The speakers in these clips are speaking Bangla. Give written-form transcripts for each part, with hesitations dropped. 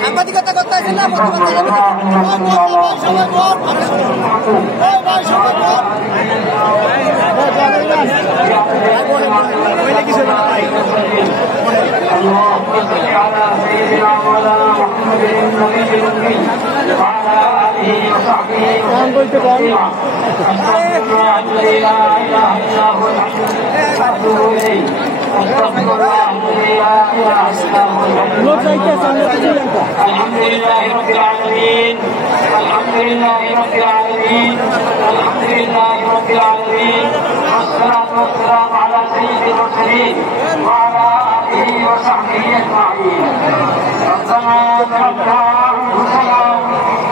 সাংবাদিকতা করতে আসেন না والصلاة والسلام على سيد المرسلين وعلى آله وصحبه أجمعين. ربنا ظلمنا أنفسنا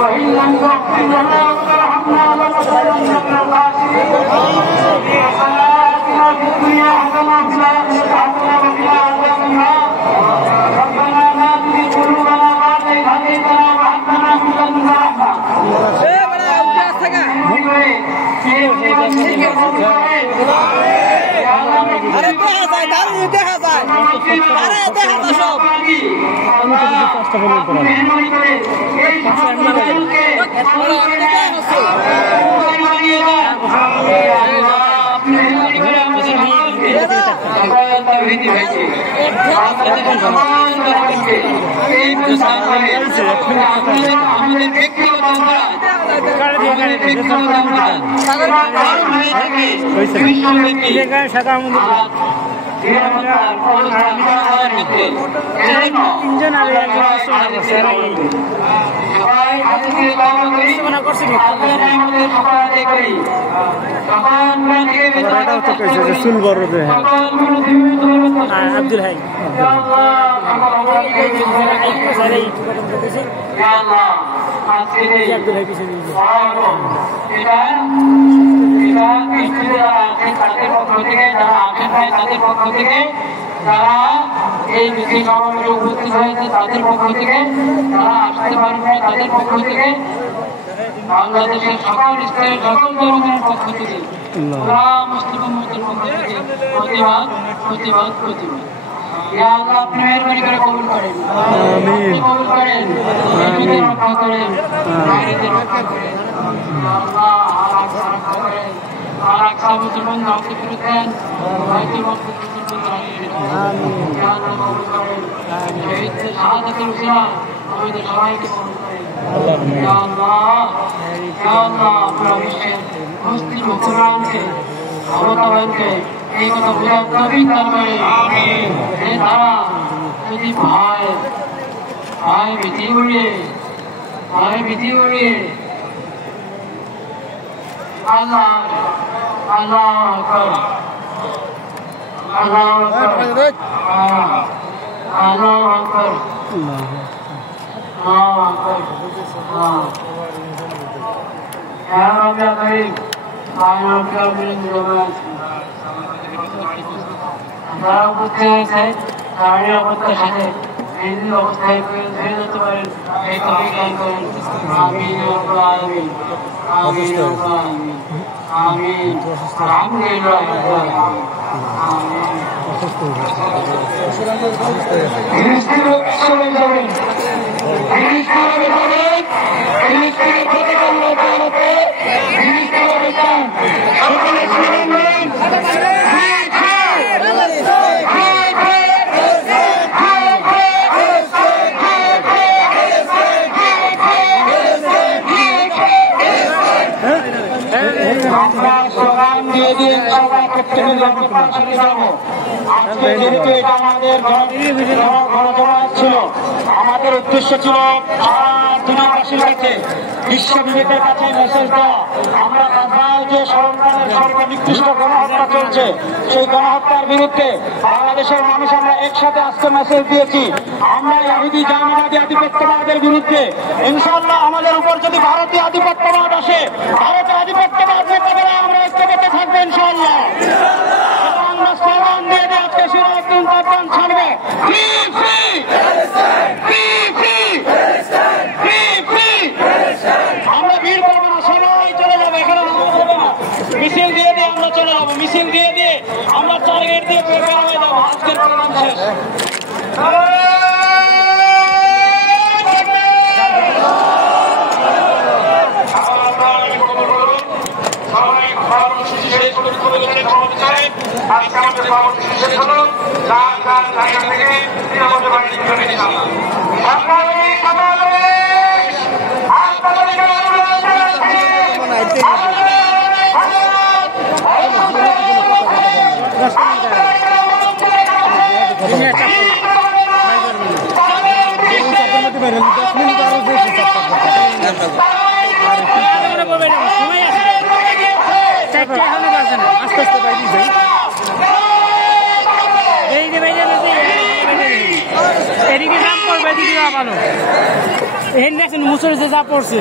وإن لم تغفر لنا وترحمنا لنكونن من الخاسرين. ربنا آتنا في الدنيا حسنة وفي الآخرة حسنة وقنا عذاب النار. ربنا لا تزغ قلوبنا بعد إذ هديتنا وهب لنا من لدنك رحمة. আরে দেখা যায় দাঁড়িয়ে দেখা যায় আরে দেখা যায় সব তিনজন চুল বড় আব্দুল হাই আব্দুল হাই পিছনে তাদের পক্ষ থেকে যারা আছেন ভাই তাদের পক্ষ থেকে যারা এই মিছিল সমাবেশে উপস্থিত হয়েছে তাদের পক্ষ থেকে যারা আসতে পারবে তাদের পক্ষ থেকে বাংলাদেশের সকল স্তরের সকল জনগণের পক্ষ থেকে পুরা মুসলিম উম্মতের পক্ষ থেকে প্রতিবাদ প্রতিবাদ প্রতিবাদ। ইয়া আল্লাহ আপনি মেহেরবানি করে কবুল করেন, আমিন কবুল করেন, মুসলিমদের রক্ষা করেন, নারীদের রক্ষা করেন, আল্লাহ রক্ষা করেন, আর আকসা মুসলমান ধ্বংস করে দেন, বাইতুল মাকদুস মুসলমান রাখিয়ে দেন, ইয়া আল্লাহ কবুল করেন, শহীদদের শাহাদাতের উসিলা আমাদের সবাইকে কবুল করেন, ইয়া আল্লাহ ইয়া আল্লাহ আপনার বিশ্বের মুসলিম হুকুমরানকে ক্ষমতাবানকে এই কথা বোঝার তৌফিক দান করে আমিন। যে তারা যদি ভাই ভীতি উড়িয়ে আল্লাহ আল্লাহ আকবার আল্লাহ আকবার আল্লাহ আকবার আল্লাহ আকবার ইয়া রাব্বি কারীম আয়াতকে বিলম্বাস যারা উপস্থিত হয়েছে তারা নিরাপত্তার সাথে এই অবস্থায় ধরে যেতে পারেন এই তৌফিক দান করেন আমিন ইয়া রাব্বাল আলামিন আমিন ইয়া রাব্বাল আলামিন আমিন আলহামদুলিল্লাহ আমাদের উদ্দেশ্য ছিল দুনিয়াবাসীর কাছে বিশ্ব বিবেকের কাছে মেসেজ দেওয়া আমরা গাজায় যে সর্বনিকৃষ্ট গণহত্যা চলছে সেই গণহত্যার বিরুদ্ধে বাংলাদেশের মানুষ আমরা একসাথে আজকে মেসেজ দিয়েছি। আমরা ইহুদি জার্মানাদি আধিপত্যবাদের বিরুদ্ধে ইনশাআল্লাহ আমাদের উপর যদি ভারতীয় আধিপত্যবাদ আসে ভারতের আধিপত্যবাদ মোকাবেলা আমরা ঐক্যবদ্ধ থাকবো ইনশাআল্লাহ। আমরা স্লোগান দিয়ে আজকে সিরাজউদ্দিন পাঠান ছাড়বে আমরা ভিড় করবো না, সবাই চলে যাবে, এখানে মিছিল দিয়ে আমরা আমরা চলে যাবো মিছিল দিয়ে দিয়ে আমরা 4 গেট দিয়ে বের হয়ে যাবো আজকের প্রোগ্রাম শেষ আজকে আমাদের কর্মসূচি শেষ হলো লাল লাল জায়গা থেকে নিরাপদে বাড়ি চলে গেলাম আস্তে আস্তে বাইরে যাই এদিকে জাম করবে এদিকে আবারও এই দেখছেন মুসুর যে যা পড়ছে